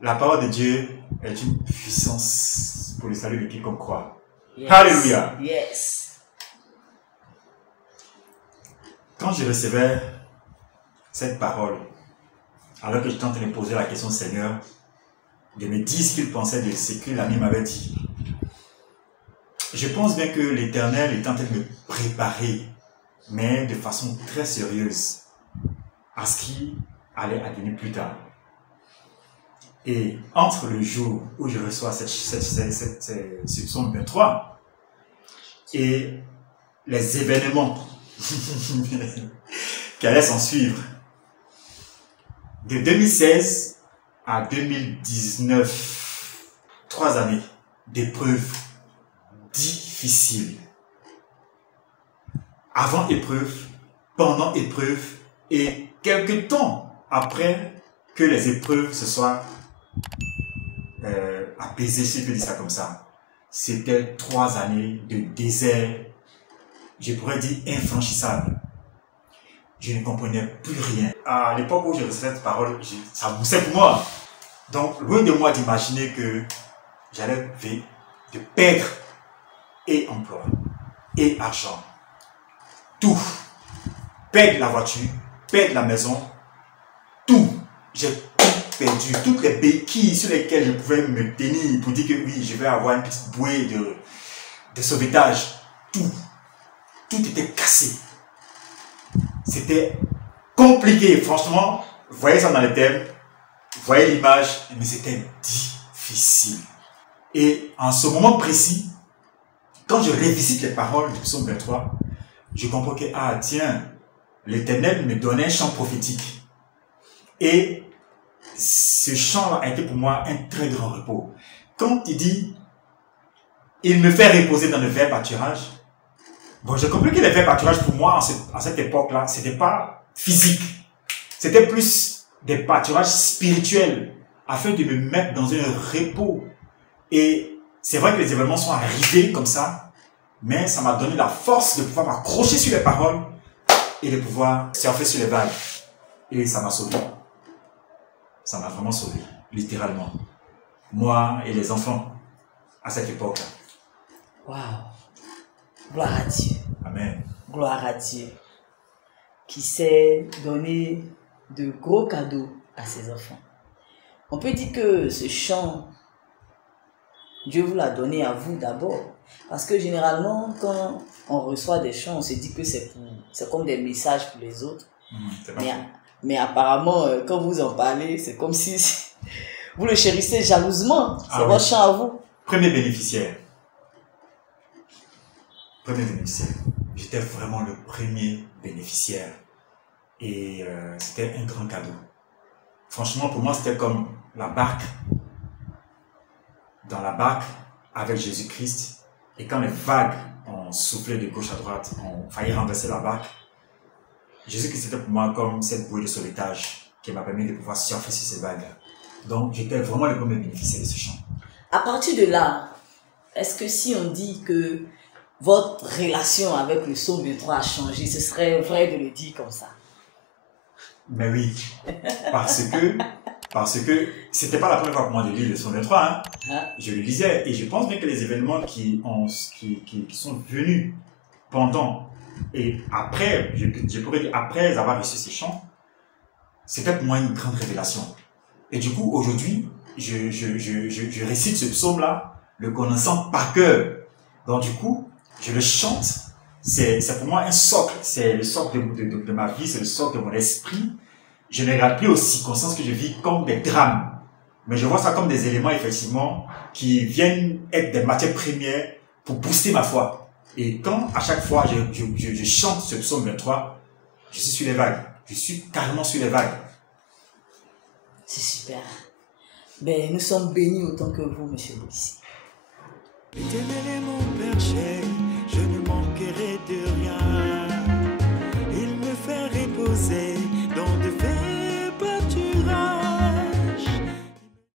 La parole de Dieu est une puissance pour le salut de quiconque croit. Yes. Alléluia. Yes. Quand je recevais cette parole, alors que j'étais en train de poser la question au Seigneur, de me dire ce qu'il pensait de ce que l'ami m'avait dit, je pense bien que l'Éternel est en train de me préparer, mais de façon très sérieuse, à ce qui allait advenir plus tard. Et entre le jour où je reçois ce psaume 23 et les événements qui allaient s'en suivre, de 2016 à 2019, 3 années d'épreuves difficiles. Avant épreuve, pendant épreuve et quelques temps après que les épreuves se soient apaisées, si je peux dire ça comme ça. C'était 3 années de désert, je pourrais dire infranchissable. Je ne comprenais plus rien. À l'époque où je recevais cette parole, ça moussait pour moi. Donc, loin de moi d'imaginer que j'allais de perdre et emploi, et argent, tout. Perdre la voiture, perdre la maison, tout. J'ai tout perdu. Toutes les béquilles sur lesquelles je pouvais me tenir pour dire que oui, je vais avoir une petite bouée de sauvetage. Tout était cassé. C'était compliqué, franchement. Vous voyez ça dans les thèmes, vous voyez l'image, mais c'était difficile. Et en ce moment précis, quand je revisite les paroles du psaume 23, je comprends que, ah tiens, l'Éternel me donnait un chant prophétique. Et ce chant-là a été pour moi un très grand repos. Quand il dit, il me fait reposer dans le vert pâturage, bon, j'ai compris que le vert pâturage pour moi, à cette époque-là, c'était pas physique. C'était plus des pâturages spirituels, afin de me mettre dans un repos. Et c'est vrai que les événements sont arrivés comme ça, mais ça m'a donné la force de pouvoir m'accrocher sur les paroles et de pouvoir surfer sur les vagues. Et ça m'a sauvé. Ça m'a vraiment sauvé, littéralement. Moi et les enfants, à cette époque-là. Waouh. Gloire à Dieu. Amen. Gloire à Dieu. Qui sait donner de gros cadeaux à ses enfants. On peut dire que ce chant, Dieu vous l'a donné à vous d'abord. Parce que généralement, quand on reçoit des chants, on se dit que c'est comme des messages pour les autres. Mais apparemment, quand vous en parlez, c'est comme si vous le chérissez jalousement. C'est votre chant à vous. Premier bénéficiaire. J'étais vraiment le premier bénéficiaire. Et c'était un grand cadeau. Franchement, pour moi, c'était comme la barque. Dans la barque, avec Jésus-Christ. Et quand les vagues ont soufflé de gauche à droite, ont failli renverser la barque, Jésus-Christ était pour moi comme cette bouée de sauvetage qui m'a permis de pouvoir surfer sur ces vagues. Donc, j'étais vraiment le premier bénéficiaire de ce chant. À partir de là, est-ce que si on dit que votre relation avec le psaume 23 a changé, ce serait vrai de le dire comme ça? Mais oui, parce que c'était pas la première fois pour moi de lire le psaume 23. Je le lisais et je pense bien que les événements qui sont venus pendant et après, je pourrais dire après avoir reçu ces chants, c'était pour moi une grande révélation. Et du coup, aujourd'hui, je récite ce psaume-là, le connaissant par cœur. Donc du coup, je le chante. C'est pour moi un socle. C'est le socle de ma vie, c'est le socle de mon esprit. Je ne regarde plus aux circonstances que je vis comme des drames. Mais je vois ça comme des éléments, effectivement, qui viennent être des matières premières pour booster ma foi. Et quand, à chaque fois, je chante ce psaume 23, je suis sur les vagues. Je suis carrément sur les vagues. C'est super. Ben, nous sommes bénis autant que vous, monsieur Boussi. L'Éternel est mon berger.